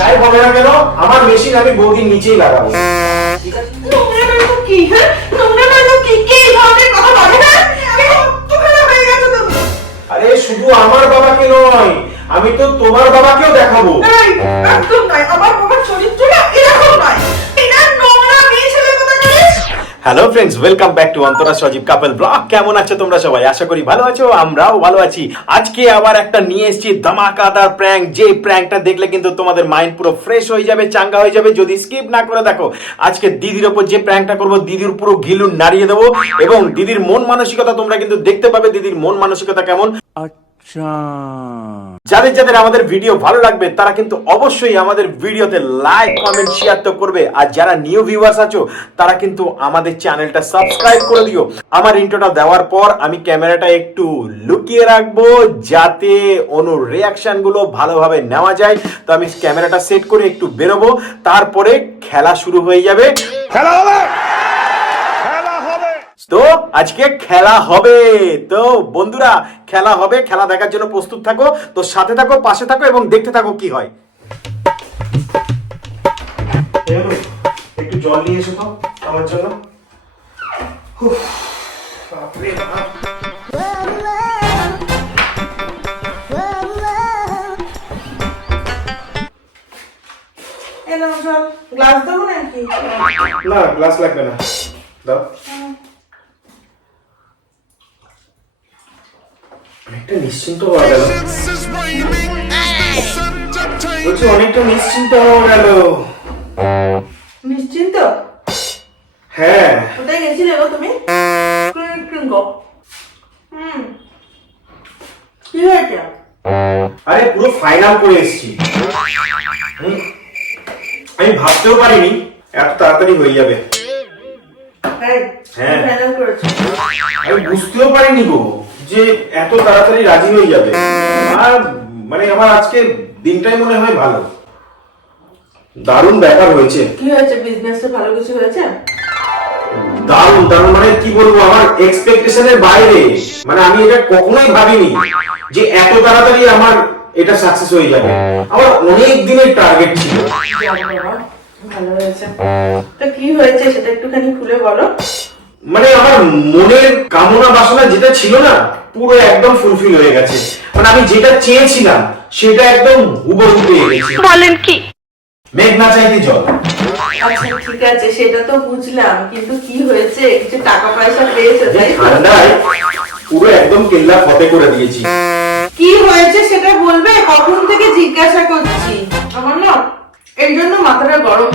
যাই বলো না কেন? আমার মেশিন আমি বৌদির নিচেই লাগাবো। ঠিক আছে। নোংরা মানুষ কি হ্যাঁ? নোংরা মানুষ কি? কে ধরনের কথা বলে না? আমি কত খারাপ গেছে তুমি আরে শুধু আমার বাবাকে নয় আমি তো তোমার বাবাকেও দেখাবো। একদম নয় আমার বাবার চরিত্রটা hello friends welcome back to Antara Sajib couple blog কেমন আছো তোমরা সবাই? আশা করি ভালো আছো, আমরাও ভালো আছি। আজকে আবার একটা নিয়ে এসেছি ধমাকাদার প্র্যাঙ্ক যে প্র্যাঙ্কটা দেখলে কিন্তু তোমাদের মাইন্ড পুরো ফ্রেশ হয়ে যাবে, চাঙ্গা হয়ে যাবে। যদি স্কিপ না করে, দেখো, আজকে দিদির ওপর যে প্র্যাঙ্কটা করব, দিদির পুরো গিলুন নাড়িয়ে দেবো। এবং দিদির মন মানসিকতা তোমরা কিন্তু দেখতে পাবে, দিদির মন মানসিকতা কেমন। যাদের যাদের আমাদের ভিডিও ভালো লাগবে তারা কিন্তু অবশ্যই আমাদের ভিডিওতে লাইক কমেন্ট শেয়ার তো করবে। আর যারা নিউ ভিউয়ার্স আছো তারা কিন্তু আমাদের চ্যানেলটা সাবস্ক্রাইব করে দিও। আমার ইন্ট্রোটা দেওয়ার পর আমি ক্যামেরাটা একটু লুকিয়ে রাখব যাতে অনুর রিয়াকশনগুলো ভালোভাবে নেওয়া যায়। তো আমি ক্যামেরাটা সেট করে একটু বেরোবো তারপরে খেলা শুরু হয়ে যাবে। খেলা খেলা হবে! তো আজকে খেলা হবে। তো বন্ধুরা খেলা হবে খেলা দেখার জন্য প্রস্তুত থাকো। তো সাথে থাকো পাশে থাকো এবং দেখতে থাকো কি হয়। একটু জল নিয়ে এসো তো আমার জন্য। গ্লাস দেবো নাকি? না গ্লাস লাগবে না। দাও। অনেকটা নিশ্চিন্ত হওয়া গেল। বলছি অনেকটা নিশ্চিন্ত হওয়া গেল। নিশ্চিন্ত? হ্যাঁ। কোথায় গেছিলে গো তুমি? হুম। কি হয়েছে? আরে পুরো ফাইনাল করে এসেছি। আমি ভাবতেও পারিনি এত তাড়াতাড়ি হয়ে যাবে। হ্যাঁ। হ্যাঁ। আমি বুঝতেও পারিনি গো। যে এত তাড়াতাড়ি রাজি হয়ে যাবে আর মানে আমার আজকে দিনটাই মনে হয় ভালো। দারুণ ব্যাপার হয়েছে। কি হয়েছে? বিজনেসে ভালো কিছু হয়েছে? দারুণ দারুণ মানে কি বলব আমার এক্সপেকটেশনের বাইরে। মানে আমি এটা কখনোই ভাবিনি যে এত তাড়াতাড়ি আমার এটা সাকসেস হয়ে যাবে। আমার অনেক দিনের টার্গেট ছিল। ভালো হয়েছে। তো কি হয়েছে সেটা একটুখানি খুলে বলো। মানে আমার মনের কামনা বাসনা যেটা ছিল না পুরো একদম ফুলফিল হয়ে গেছে। মানে আমি যেটা চেয়েছিলাম সেটা একদম হুবহু পেয়ে গেছি। বলেন কি? মেঘ না চাইতে জল। আচ্ছা ঠিক আছে সেটা তো বুঝলাম কিন্তু কি হয়েছে? কিছু টাকা পয়সা পেয়েছ তাই ঠান্ডায় পুরো একদম কেল্লা ফতে করে দিয়েছি। কি হয়েছে সেটা বলবে? কখন থেকে জিজ্ঞাসা করছি? আমার না এই জন্য মাথাটা গরম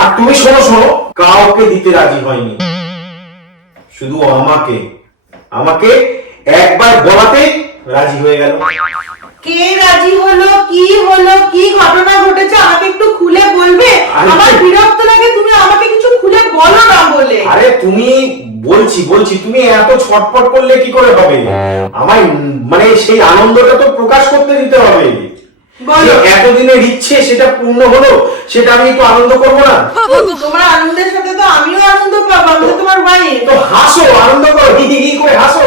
আর তুমি শোনো শোনো কাউকে দিতে রাজি হয়নি। শুধু আমাকে আমাকে একবার বলাতে রাজি হয়ে গেল। কে রাজি হলো কি হলো কি ঘটনা ঘটেছে আমাকে একটু খুলে বলবে? আমার বিরক্ত লাগে তুমি আমাকে কিছু খুলে বলো না বলে। আরে তুমি বলছি বলছি তুমি এত ছটফট করলে কি করে হবে? আমায় মানে সেই আনন্দটা তো প্রকাশ করতে দিতে হবে। এতদিনের ইচ্ছে সেটা পূর্ণ হলো সেটা আমি একটু আনন্দ করব না। তোমার আনন্দের সাথে তো আমিও আনন্দ পাবো আমি তোমার ওয়াইফ তো হাসো আনন্দ করো হি হি হি করে হাসো।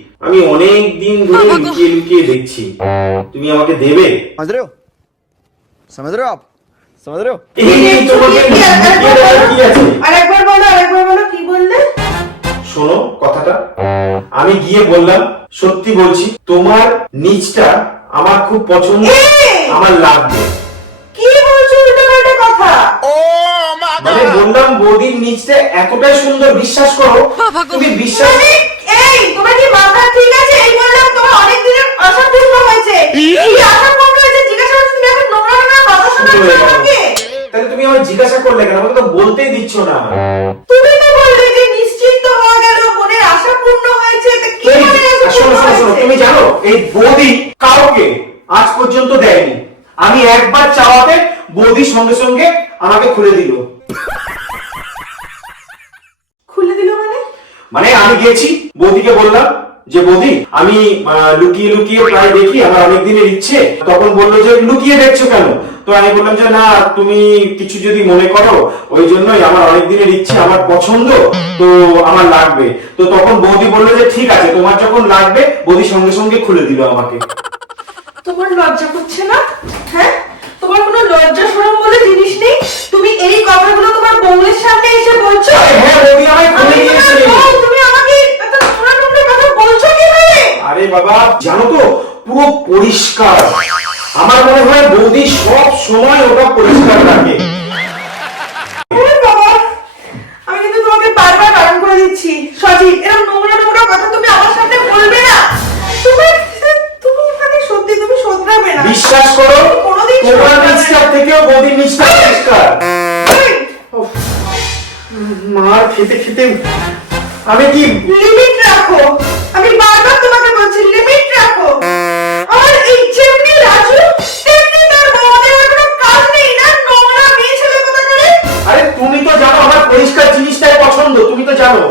আমি অনেক দিন ধরে লুকিয়ে লুকিয়ে দেখছি। তুমি আমাকে দেবে? সমাজ আপ। সমাজ আরেকবার বলো। আরেকবার বলো কি বললে? শোনো কথাটা। আমি গিয়ে বললাম সত্যি বলছি তোমার নিচটা আমার খুব পছন্দ আমার লাগবে। মানে বললাম বৌদির নিচটা এতটাই সুন্দর বিশ্বাস করো তুমি বিশ্বাস মানে, এই তোমার কি মাথা ঠিক আছে? এই বললাম তোমার অনেক দিনের আশা পূর্ণ হয়েছে। কি আশা পূর্ণ হয়েছে? জিজ্ঞাসা করছি তুমি এখন নোংরা নোংরা কথা শোনাচ্ছ আমাকে? তাহলে তুমি আমার জিজ্ঞাসা করলে কেন? আমাকে তো বলতেই দিচ্ছ না। তুমি তো বললে যে নিশ্চিন্ত হওয়া গেল মনের আশা পূর্ণ হয়েছে। তা কি মনের আশা পূর্ণ শোনো শোনো হয়েছে? তুমি জানো এই বৌদি কাউকে আজ পর্যন্ত দেয়নি। আমি একবার চাওয়াতে বৌদি সঙ্গে সঙ্গে আমাকে খুলে দিল। খুলে দিল মানে? মানে আমি গেছি বৌদিকে বললাম যে বৌদি আমি লুকিয়ে লুকিয়ে প্রায় দেখি আমার অনেক দিনের ইচ্ছে। তখন বলল যে লুকিয়ে দেখছ কেন? তো আমি বললাম যে না তুমি কিছু যদি মনে করো ওই জন্যই আমার অনেক দিনের ইচ্ছে আমার পছন্দ তো আমার লাগবে। তো তখন বৌদি বলল যে ঠিক আছে তোমার যখন লাগবে বৌদি সঙ্গে সঙ্গে খুলে দিল আমাকে। তোমার লজ্জা করছে না? হ্যাঁ? তোমার কোনো লজ্জা শরম বলে জিনিস নেই? তুমি এই কথাগুলো তোমার বউয়ের সামনে এসে বলছো? হ্যাঁ বৌদি আমায় দিয়েছে। তুমি আমাকে এত নোংরা নোংরা কথা বলছো কীভাবে? আরে বাবা জানো তো পুরো পরিষ্কার। আমার মনে হয় বৌদি সব আমি কি? লিমিট রাখো। আমি বারবার তোমাকে বলছি লিমিট রাখো। আমার এই যেমনি রাজু তেমনি তার বাবাদের আর কোনো কাজ নেই না? নোংরা মেয়ে ছেলে কথা করে আরে তুমি তো জানো আমার পরিষ্কার জিনিসটাই পছন্দ তুমি তো জানো।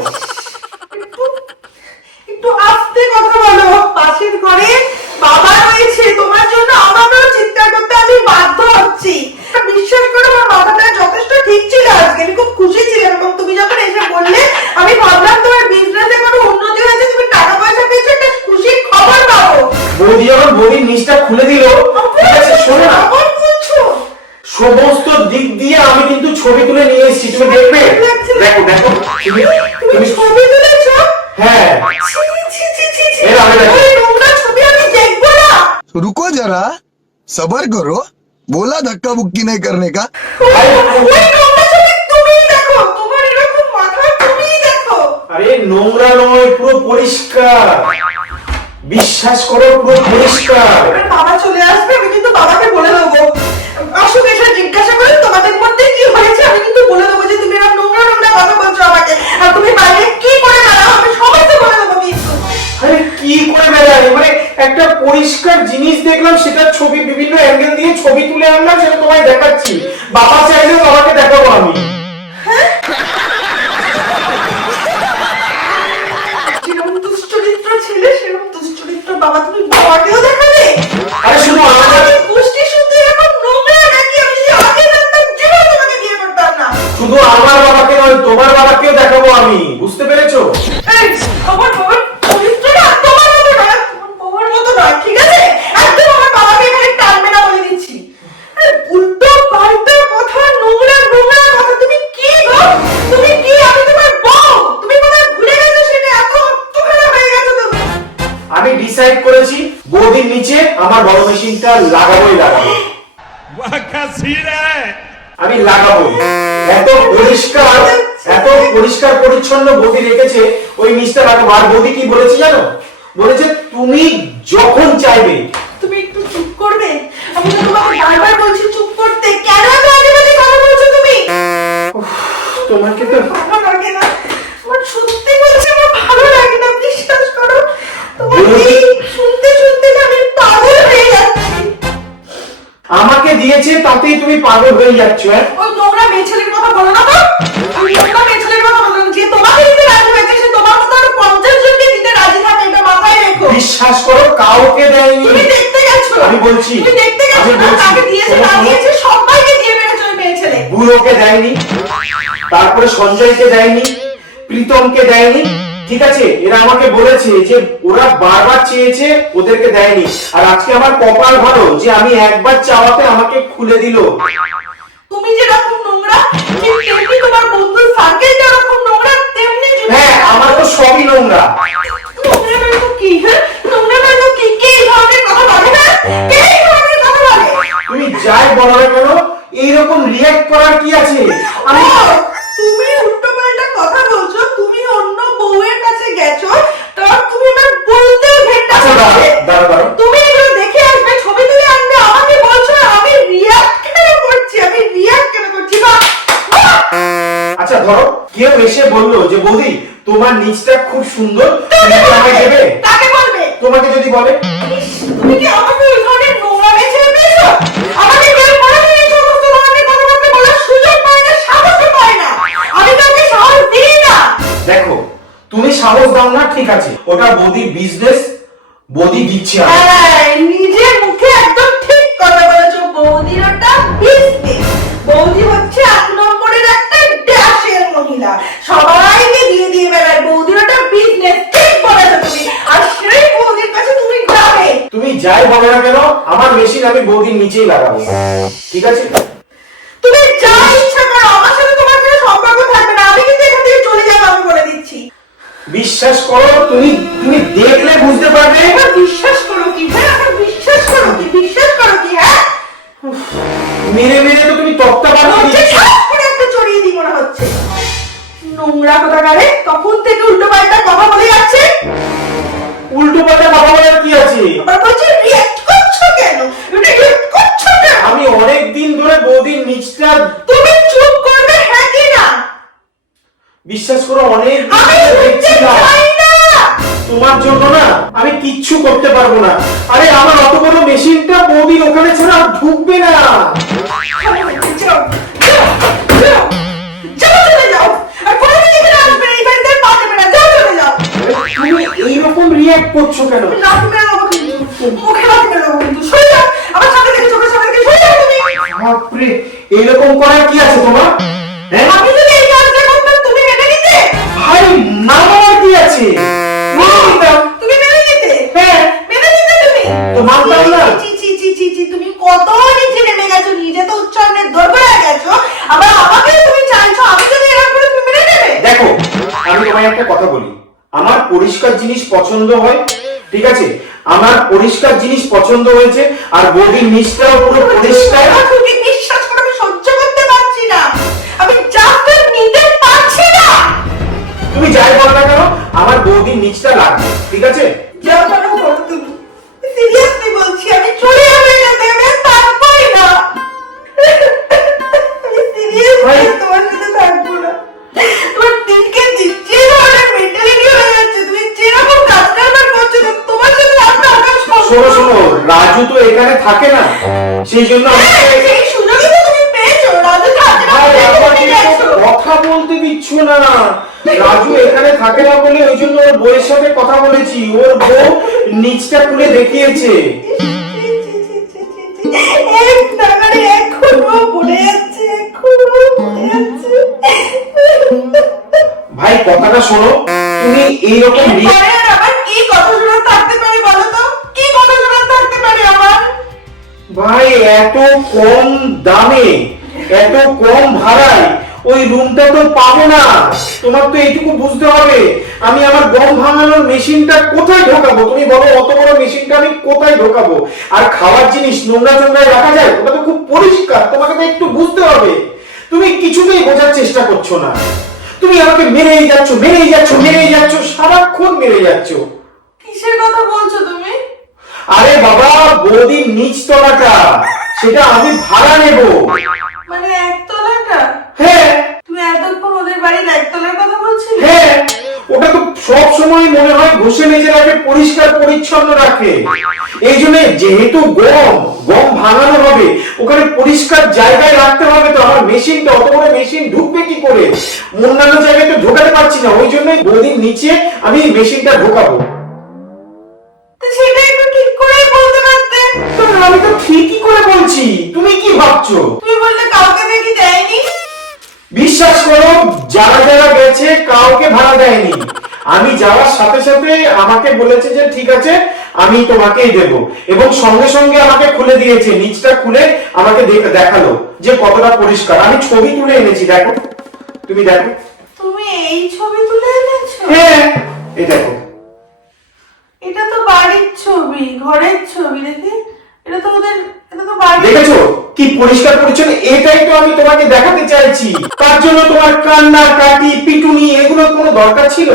ছবি তুলে নিয়ে এসেছি তুমি দেখবে। দেখো দেখো। তুমি ছবি তুলেছো? হ্যাঁ। এর আমি দেখো। নোংরা ছবি আমি দেখব না। রুকো যারা সবর করো। বলা ধাক্কা বুক্কি নাই করনে কা। আরে নোংরা নয় পুরো পরিষ্কার। বিশ্বাস করো পুরো পরিষ্কার। বাবা চলে আসবে আমি কিন্তু বাবাকে বলে দেবো। অসুখ এসে জিজ্ঞাসা করে তোমাদের মধ্যে কি হয়েছে? আমি কিন্তু বলে দেবো যে তুমি এরকম নোংরা নোংরা কথা বলছো আমাকে। আর তুমি বাইরে কি করে বেড়াও? আমি সমস্ত বলে দেবো কিন্তু। আরে কি করে বেড়াই মানে একটা পরিষ্কার জিনিস দেখলাম সেটা ছবি বিভিন্ন অ্যাঙ্গেল দিয়ে ছবি তুলে আনলাম সেটা তোমায় দেখাচ্ছি। বাবা চাইলেও বাবাকে দেখাবো আমি। যেরকম তোমার বাবাকেও দেখাবো আমি বুঝতে পেরেছ এই, আমার বাবার চরিত্রটা তোমার মতো নয়, তোমার মতো নয়, ঠিক আছে? একদম আমার বাবাকে এখানে টানবে না বলে দিচ্ছি। উল্টো পাল্টা কথা, নোংরা নোংরা কথা, তুমি কি গো? তুমি কি? আমি তোমার বউ। তুমি বোধহয় ভুলে গেছো সেটা, এত অত্তখানা হয়ে গেছো তুমি। আমি ডিসাইড করেছি বৌদির নিচে আমার বড় মেশিনটা লাগাবোই লাগাবো পরিষ্কার পরিচ্ছন্ন বৌদি রেখেছে ওই মিস্টার লাগাবো আর বৌদি কি বলেছে জানো বলেছে তুমি যখন চাইবে তুমি একটু চুপ করবে? আমি তো তোমাকে বারবার বলছি চুপ করতে। কেন এত আজেবাজে কথা বলছো তুমি? তোমাকে তো ভালো লাগে না আমার সত্যি বলছি আমার ভালো লাগে না বিশ্বাস করো তোমার আমাকে দিয়েছে তাতেই তুমি পাগল হয়ে যাচ্ছ হ্যাঁ? ওই নোংরা মেয়ে ছেলের কথা বলো না তো। ওই নোংরা মেয়ে ছেলের কথা বলো যে তোমাকে দিতে রাজি হয়েছে সে তোমার মতো আরও পঞ্চাশ জনকে দিতে রাজি থাকে এটা মাথায় রেখো। বিশ্বাস করো কাউকে দেয়নি। তুমি দেখতে গেছো আমি বলছি, তুমি দেখতে গেছো না তাকে দিয়েছে না দিয়েছে সবাইকে দিয়ে ওই মেয়ে ছেলে। বুড়োকে দেয়নি তারপরে সঞ্জয়কে দেয়নি প্রীতমকে দেয়নি ঠিক আছে এরা আমাকে বলেছে যে ওরা বারবার চেয়েছে ওদেরকে দেয়নি। আর আজকে আমার কপাল ভালো যে আমি একবার চাওয়াতে আমাকে খুলে দিল। তুমি যেরকম নোংরা তেমনি তোমার বন্ধুর সার্কেল যেরকম নোংরা তেমনি হ্যাঁ আমার তো সবই নোংরা। কি হ্যাঁ? খুব সুন্দর তাকে বলবে? তোমাকে যদি বলে? তুমি কি আমাকে ওই ধরনের নোংরা আমাকে বের করে বলার সুযোগ না সাহস না। আমি সাহস দিই না। দেখো তুমি সাহস দাও না ঠিক আছে। ওটা বডি বিজনেস বডি দিচ্ছে যাই বলো না কেন আমার মেশিন আমি বৌদির নিচেই লাগাবো। ঠিক আছে? তুমি যা ইচ্ছা করো আমার সাথে তোমার কোনো সম্পর্ক থাকবে না আমি কিন্তু এখান থেকে চলে যাব আমি বলে দিচ্ছি। বিশ্বাস করো তুমি তুমি দেখলে বুঝতে পারবে। এবার বিশ্বাস করো কি হ্যাঁ এখন বিশ্বাস করো কি বিশ্বাস করো কি হ্যাঁ? মেরে মেরে তো তুমি তক্তা বানিয়ে দিচ্ছ। করে একটা চড়িয়ে দিই মনে হচ্ছে। নোংরা কোথাকারে তখন থেকে উল্টো পাল্টা কথা বলে যাচ্ছে। উল্টো পাল্টা কথা বলার কি আছে? আবার বলছে করছ কেন? রিয়েক্ট করছ কেন? আমি অনেক দিন ধরে বৌদির নিচটা তুমি চুপ করবে হ্যাঁ কি না? বিশ্বাস করো অনেক দিন আমি দেখছিলাম তোমার জন্য না আমি কিচ্ছু করতে পারব না। আরে আমার অত বড় মেশিনটা বৌদির ওখানে ছাড়া ঢুকবে না। রিয়াক্ট করছ কেন? লাথি মেরে দেবো কিন্তু। মুখে লাথি মেরে দেবো কিন্তু। সরে যাও। আমার সামনে থেকে চোখের সামনে থেকে সরে যাও তুমি। বাপরে এইরকম করার কি আছে তোমার? হ্যাঁ? আমি যদি এই কাজটা করতাম তুমি মেনে নিতে? ভাই না কি আছে? তুমি মেনে নিতে? হ্যাঁ। মেনে নিতে তুমি? তো মানতাম না। কত নিচে নেমে গেছো নিজে তো উচ্চারণের দরবারে গেছো। আবার আমাকে তুমি চাইছো আমি যদি এরকম করে তুমি মেনে নেবে? দেখো আমি তোমায় একটা কথা বলি। আমার পরিষ্কার জিনিস পছন্দ হয় ঠিক আছে? আমার পরিষ্কার জিনিস পছন্দ হয়েছে আর বডির নিচটাও পুরো পরিষ্কার। তুমি আমি সহ্য করতে পারছি না। আমি জাস্ট নিতে পারছি না। তুমি যাই বল না কেন আমার বৌদির নিচটা লাগবে ঠিক আছে? রাজু তো এখানে থাকে না। সেই জন্য হ্যাঁ। কথা বলতে দিচ্ছ না। রাজু এখানে থাকে না বলে ওই জন্য ওর বউয়ের সাথে কথা বলেছি। ওর বউ নিচটা খুলে দেখিয়েছে। ভাই কথাটা শোনো। তুমি এইরকম কি কথা শোনার থাকতে পারে বলো তো? কি কথা আমার ভাই এত কম দামে এত কম ভাড়ায় ওই রুমটা তো পাবো না। তোমার তো এইটুকু বুঝতে হবে। আমি আমার গম ভাঙানোর মেশিনটা কোথায় ঢোকাবো? তুমি বলো অত বড় মেশিনটা আমি কোথায় ঢোকাবো? আর খাওয়ার জিনিস নোংরা চোংরায় রাখা যায়? ওটা তো খুব পরিষ্কার তোমাকে তো একটু বুঝতে হবে। তুমি কিছুতেই বোঝার চেষ্টা করছ না। তুমি আমাকে মেরেই যাচ্ছ মেরেই যাচ্ছ মেরেই যাচ্ছ সারাক্ষণ মেরে যাচ্ছ। কিসের কথা বলছো তুমি? আরে বাবা বৌদির নিচ তলাটা সেটা আমি ভাড়া নেব। মানে একতলাটা হ্যাঁ। তুমি এতক্ষণ ওদের বাড়ির একতলার কথা বলছিলে? হ্যাঁ। ওটা তো সব সময় মনে হয় ঘষে মেজে রাখে পরিষ্কার পরিচ্ছন্ন রাখে। এই জন্য যেহেতু গম গম ভাঙানো হবে ওখানে পরিষ্কার জায়গায় রাখতে হবে তো আমার মেশিনটা অত বড় মেশিন ঢুকবে কি করে? অন্যান্য জায়গায় তো ঢোকাতে পারছি না ওই জন্য বৌদির নিচে আমি মেশিনটা ঢোকাবো। ঠিকই করে বলছি। তুমি কি ভাবছ? তুমি বললে কাউকে দেখি দেয়নি? বিশ্বাস করো যারা যারা গেছে কাউকে ভাড়া দেয়নি। আমি যাওয়ার সাথে সাথে আমাকে বলেছে যে ঠিক আছে আমি তোমাকেই দেব। এবং সঙ্গে সঙ্গে আমাকে খুলে দিয়েছে নিচটা খুলে আমাকে দেখাল যে কতটা পরিষ্কার। আমি ছবি তুলে এনেছি দেখো। তুমি দেখো। তুমি এই ছবি তুলে এনেছো? হ্যাঁ এই দেখো। এটা তো বাড়ির ছবি ঘরের ছবি দেখি এটা তো ওদের এটা তো বাড়ির দেখেছ? কি পরিষ্কার পরিচ্ছন্ন? এটাই তো আমি তোমাকে দেখাতে চাইছি। তার জন্য তোমার কান্না কাটি পিটুনি এগুলো কোনো দরকার ছিল?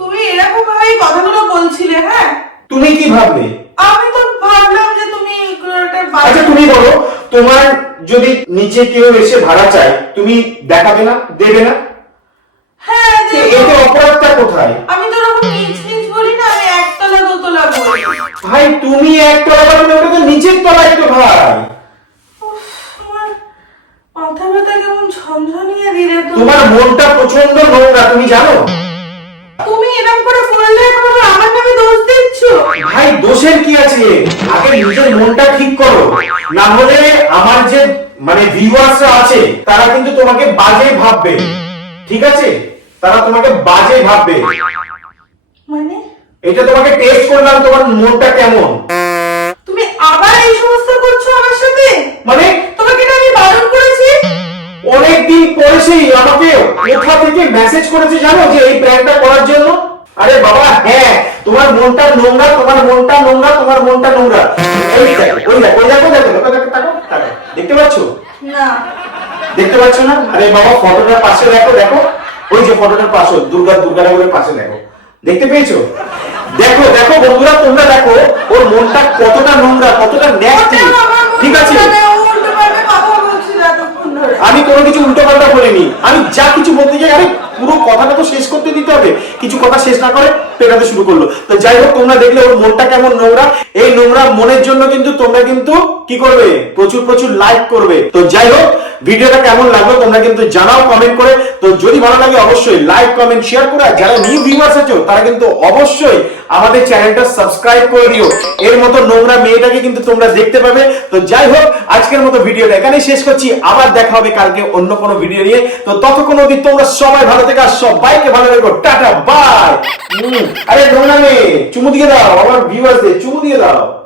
তুমি এরকম ভাবেই কথাগুলো বলছিলে হ্যাঁ? তুমি কি ভাবলে? আমি তো ভাবলাম যে তুমি আচ্ছা তুমি বলো তোমার যদি নিচে কেউ এসে ভাড়া চায় তুমি দেখাবে না দেবে না? হ্যাঁ। এতে অপরাধটা কোথায়? আমি তো ওরকম নিচ নিচ বলি না আমি একতলা দোতলা বলি। ভাই তুমি একটা বলবে ওটা তো নিচের তলায় তো ভাই। মাথা ব্যথা কেমন ঝনঝনিয়ে দিলে তোমার মনটা প্রচণ্ড নোংরা তুমি জানো? তুমি এরকম করে বললে আমার নামে দোষ দিচ্ছ? ভাই দোষের কি আছে? আগে নিজের মনটা ঠিক করো। না হলে আমার যে মানে ভিউয়ার্সরা আছে তারা কিন্তু তোমাকে বাজে ভাববে। ঠিক আছে? তারা তোমাকে বাজে ভাববে। মানে? এটা তোমাকে টেস্ট করলাম তোমার মনটা কেমন? তুমি আবার এই সমস্ত করছ আমার সাথে? মানে? তোমাকে না আমি বারণ করেছি? অনেকদিন পরে সেই আমাকে কোথা থেকে মেসেজ করেছে জানো যে এই প্ল্যানটা করার জন্য? আরে বাবা হ্যাঁ তোমার মনটা নোংরা তোমার মনটা নোংরা তোমার মনটা নোংরা। ওই দেখো ওই দেখো ওই দেখো দেখো। দেখতে পাচ্ছ? না। দেখতে পাচ্ছ না? আরে বাবা ফটোটার পাশে দেখো দেখো। ওই যে ফটোটার পাশে দুর্গা দুর্গা ঠাকুরের পাশে দেখো। দেখতে পেয়েছ? দেখো দেখো বন্ধুরা তোমরা দেখো ওর মনটা কতটা নোংরা কতটা ন্যাস্টি ঠিক আছে। আমি কোনো কিছু উল্টো পাল্টা বলিনি। আমি যা কিছু বলতে চাই আরে পুরো কথাটা তো শেষ করতে দিতে হবে। কিছু কথা শেষ না করে পেটাতে শুরু করল। তো যাই হোক তোমরা দেখলে ওর মনটা কেমন নোংরা। এই নোংরা মনের জন্য কিন্তু তোমরা কিন্তু কি করবে? প্রচুর প্রচুর লাইক করবে। তো যাই হোক ভিডিওটা কেমন লাগল তোমরা কিন্তু জানাও কমেন্ট করে। তো যদি ভালো লাগে অবশ্যই লাইক কমেন্ট শেয়ার করে। আর যারা নিউ ভিউয়ার্স আছো, তারা কিন্তু অবশ্যই আমাদের চ্যানেলটা সাবস্ক্রাইব করে দিও। এর মতো নোংরা মেয়েটাকে কিন্তু তোমরা দেখতে পাবে। তো যাই হোক, আজকের মতো ভিডিওটা এখানে শেষ করছি। আবার দেখা হবে কালকে অন্য কোনো ভিডিও নিয়ে। তো ততক্ষণ অবধি তোমরা সবাই ভালো থেকে আর সবাইকে ভালো রেখো। টাটা বাই আরে নোংরা মেয়ে, চুমু দিয়ে দাও, আমার ভিউয়ার্সদের চুমু দিয়ে দাও।